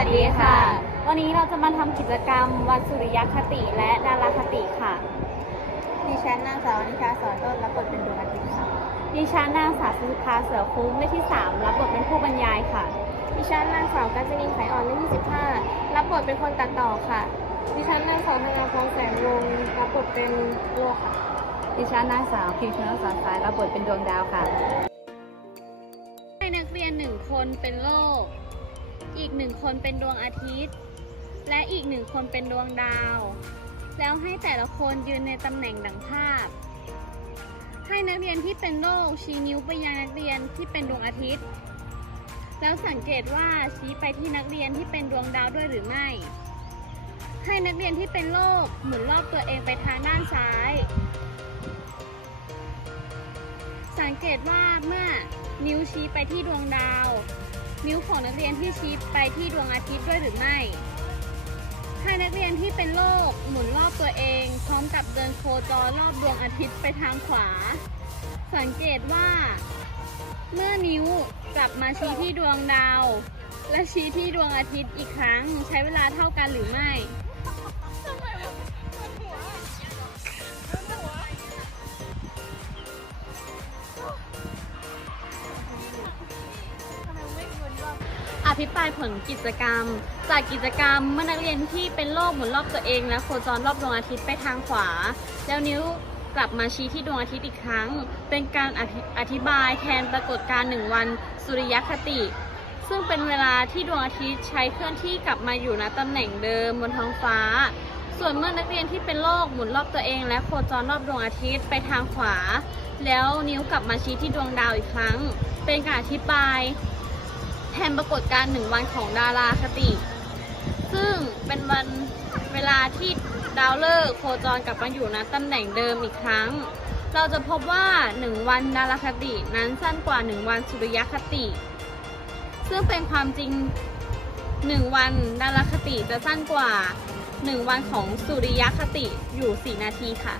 วัสดีค่ะ วันนี้เราจะมาทำกิจกรรมวันสุริยคติและดาราคติค่ะ ดิฉันนางสาวนิชาสอนต้นรับบทเป็นดวงอาทิตย์ค่ะ ดิฉันนางสาวสุภาเสือคุ้มเลขที่ 3 รับบทเป็นผู้บรรยายค่ะ ดิฉันนางสาวกัจจินีไขอ่อนเลขที่15 รับบทเป็นคนตัดต่อค่ะ ดิฉันนางสาวธนาพงษ์แสงวงศ์รับบทเป็นโลกค่ะ ดิฉันนางสาวพิมพ์ชนกสอนสายรับบทเป็นดวงดาวค่ะให้นักเรียนหนึ่งคนเป็นโลก อีกหนึ่งคนเป็นดวงอาทิตย์ และอีกหนึ่งคนเป็นดวงดาว แล้วให้แต่ละคนยืนในตำแหน่งดังภาพ ให้นักเรียนที่เป็นโลกชี้นิ้วไปยังนักเรียนที่เป็นดวงอาทิตย์ แล้วสังเกตว่าชี้ไปที่นักเรียนที่เป็นดวงดาวด้วยหรือไม่ ให้นักเรียนที่เป็นโลกหมุนรอบตัวเองไปทางด้านซ้าย สังเกตว่าเมื่อนิ้วชี้ไปที่ดวงดาว นิ้วของนักเรียนที่ชี้ไปที่ดวงอาทิตย์ด้วยหรือไม่ให้นักเรียนที่เป็นโลกหมุนรอบตัวเอง พร้อมกับเดินโคจรรอบดวงอาทิตย์ไปทางขวา สังเกตว่า เมื่อนิ้วกลับมาชี้ที่ดวงดาว และชี้ที่ดวงอาทิตย์อีกครั้ง ใช้เวลาเท่ากันหรือไม่ ภิปรายผลกิจกรรม จากกิจกรรมเมื่อนักเรียนที่เป็นโลกหมุนรอบตัวเอง และโคจรรอบดวงอาทิตย์ไปทางขวา แล้วนิ้วกลับมาชี้ที่ดวงอาทิตย์อีกครั้ง เป็นการอธิอธิบายแทนปรากฏการณ์หนึ่งวันสุริยคติ ซึ่งเป็นเวลาที่ดวงอาทิตย์ใช้เคลื่อนที่กลับมาอยู่ณตำแหน่งเดิมบนท้องฟ้า ส่วนเมื่อนักเรียนที่เป็นโลกหมุนรอบตัวเอง และโคจรรอบดวงอาทิตย์ไปทางขวา แล้วนิ้วกลับมาชี้ที่ดวงดาวอีกครั้ง เป็นการอธิบาย นปรากฏการณ์หนึ่งวันของดาราคติ ซึ่งเป็นวันเวลาที่ดาวฤกษ์โคจรกลับมาอยู่ณตำแหน่งเดิมอีกครั้ง เราจะพบว่า 1 วันดาราคตินั้นสั้นกว่า 1 วันสุริยคติ ซึ่งเป็นความจริง 1 วันดาราคติจะสั้นกว่า 1 วันของสุริยคติอยู่ 4 นาทีค่ะ